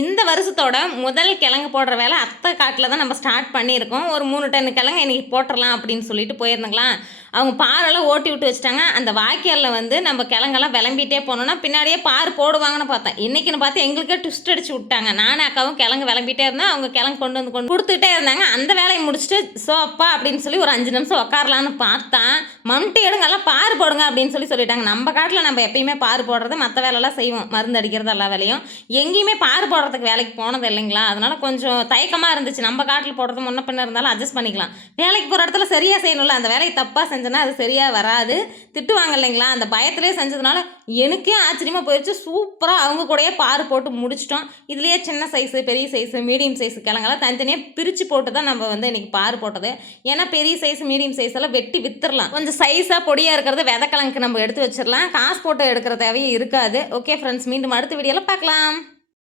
இந்த வருஷத்தோட முதல் கிழங்கு போடுற வேலை அத்தை காட்டில் தான் நம்ம ஸ்டார்ட் பண்ணியிருக்கோம். ஒரு 3 டன் கிழங்கு இன்னைக்கு போட்டுறலாம் அப்படின்னு சொல்லிட்டு போயிருந்தங்களா, அவங்க பாரெல்லாம் ஓட்டி விட்டு வச்சுட்டாங்க. அந்த வாய்க்காலில் வந்து நம்ம கிழங்கெல்லாம் விளம்பிட்டே போனோம்னா, பின்னாடியே பார் போடுவாங்கன்னு பார்த்தேன். இன்னைக்குன்னு பார்த்து எங்களுக்கே ட்விஸ்ட் அடிச்சு விட்டாங்க. நானும் அக்காவும் கிழங்கு விளம்பிட்டே இருந்தேன். அவங்க கிழங்கு கொண்டு வந்து கொடுத்துட்டே இருந்தாங்க. அந்த வேலையை முடிச்சுட்டு, ஸோ அப்பா அப்படின்னு சொல்லி ஒரு 5 நிமிஷம் உட்காரலான்னு பார்த்தா, மம்டி எடுங்க எல்லாம் பார் போடுங்க அப்படின்னு சொல்லிட்டாங்க. நம்ம காட்டில் நம்ம எப்பயுமே பார் போடுறது, மற்ற வேலைலாம் செய்வோம். மருந்து அடிக்கிறது எல்லா வேலையும். எங்கேயுமே பார் போடுறதுக்கு வேலைக்கு போனது இல்லைங்களா, அதனால கொஞ்சம் தயக்கமாக இருந்துச்சு. நம்ம காட்டில் போடுறது முன்ன பின்ன இருந்தாலும் அட்ஜஸ்ட் பண்ணிக்கலாம். வேலைக்கு போகிற இடத்துல சரியாக செய்யணும்ல, அந்த வேலையை தப்பாக செஞ்சோன்னா அது சரியாக வராது, திட்டுவாங்க இல்லைங்களா. அந்த பயத்திலே செஞ்சதுனால எனக்கே ஆச்சரியமாக போயிடுச்சு. சூப்பராக அவங்க கூடயே பார் போட்டு முடிச்சிட்டோம். இதுலேயே சின்ன சைஸு, பெரிய சைஸு, மீடியம் சைஸு கிழங்கெல்லாம் தனித்தனியாக பிரித்து போட்டு தான் நம்ம வந்து இன்றைக்கி பார் போட்டது. ஏன்னா பெரிய சைஸ் மீடியம் சைஸ் எல்லாம் வெட்டி வித்துடலாம். கொஞ்சம் சைஸாக பொடியாக இருக்கிறது விதைக்கிழங்குக்கு நம்ம எடுத்து வச்சிடலாம். காசு போட்டு எடுக்கிற தேவையே இருக்காது. ஓகே ஃப்ரெண்ட்ஸ், மீண்டும் அடுத்த வீடியோவில் பார்க்கலாம்.